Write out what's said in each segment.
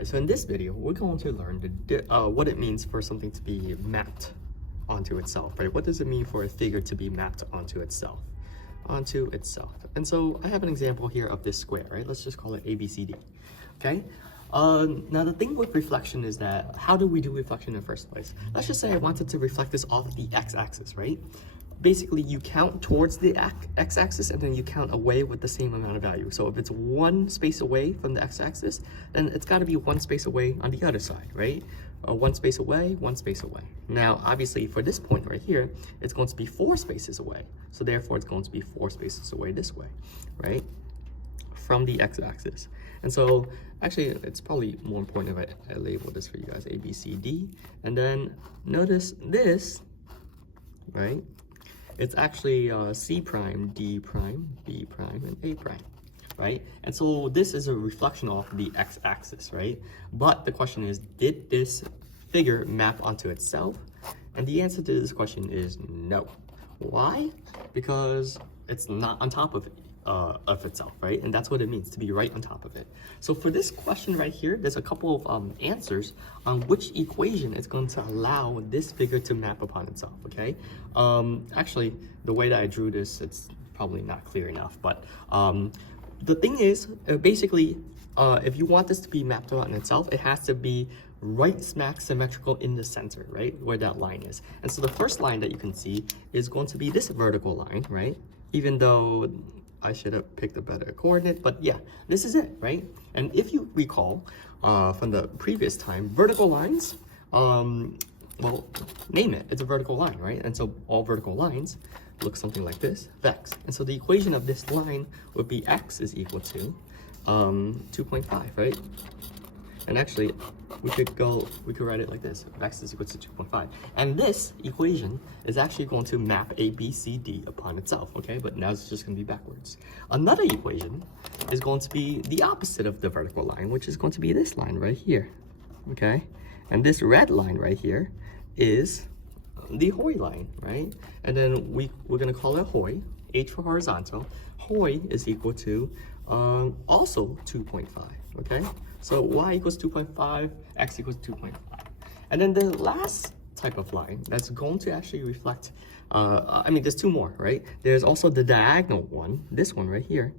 Alright, so in this video, we're going to learn what it means for something to be mapped onto itself, right? What does it mean for a figure to be mapped onto itself? And so I have an example here of this square, right? Let's just call it ABCD, okay? Now the thing with reflection is that, how do we do reflection in the first place? Let's just say I wanted to reflect this off the x-axis, right? Basically, you count towards the x-axis and then you count away with the same amount of value. So if it's one space away from the x-axis, then it's got to be one space away on the other side, right? One space away, one space away. Now, obviously, for this point right here, it's going to be 4 spaces away. So therefore, it's going to be 4 spaces away this way, right? From the x-axis. And so, actually, it's probably more important if I label this for you guys, A, B, C, D. And then notice this, right? It's actually C prime, D prime, B prime, and A prime, right? And so this is a reflection of the x-axis, right? But the question is, did this figure map onto itself? And the answer to this question is no. Why? Because it's not on top of itself, right? And that's what it means to be right on top of it. So for this question right here, there's a couple of answers on which equation is going to allow this figure to map upon itself, okay? Actually, the way that I drew this, it's probably not clear enough, but the thing is, basically, if you want this to be mapped on itself, it has to be right smack symmetrical in the center, right? Where that line is. And so the first line that you can see is going to be this vertical line, right? Even though I should have picked a better coordinate, but yeah, this is it, right? And if you recall from the previous time, vertical lines, well, name it, it's a vertical line, right? And so all vertical lines look something like this, vex. And so the equation of this line would be x is equal to 2.5, right? And actually, we could write it like this, x is equal to 2.5. And this equation is actually going to map A, B, C, D upon itself, okay? But now it's just gonna be backwards. Another equation is going to be the opposite of the vertical line, which is going to be this line right here, okay? And this red line right here is the Hoy line, right? And then we're gonna call it Hoy, H for horizontal. Hoy is equal to also 2.5, okay? So y equals 2.5, x equals 2.5. And then the last type of line that's going to actually reflect, I mean, there's 2 more, right? There's also the diagonal one, this one right here.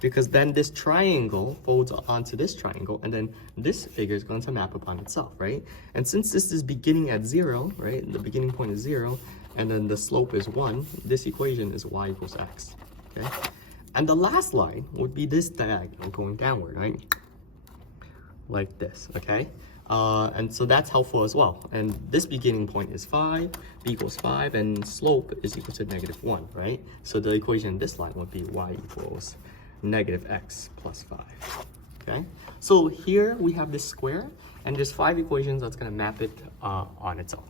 Because then this triangle folds onto this triangle, and then this figure is going to map upon itself, right? And since this is beginning at 0, right? The beginning point is 0, and then the slope is 1, this equation is y equals x, okay? And the last line would be this diagonal going downward, right? Like this, okay? And so that's helpful as well. And this beginning point is 5, b equals 5, and slope is equal to -1, right? So the equation in this line would be y equals -x plus 5, okay? So here we have this square, and there's 5 equations that's gonna map it on its own.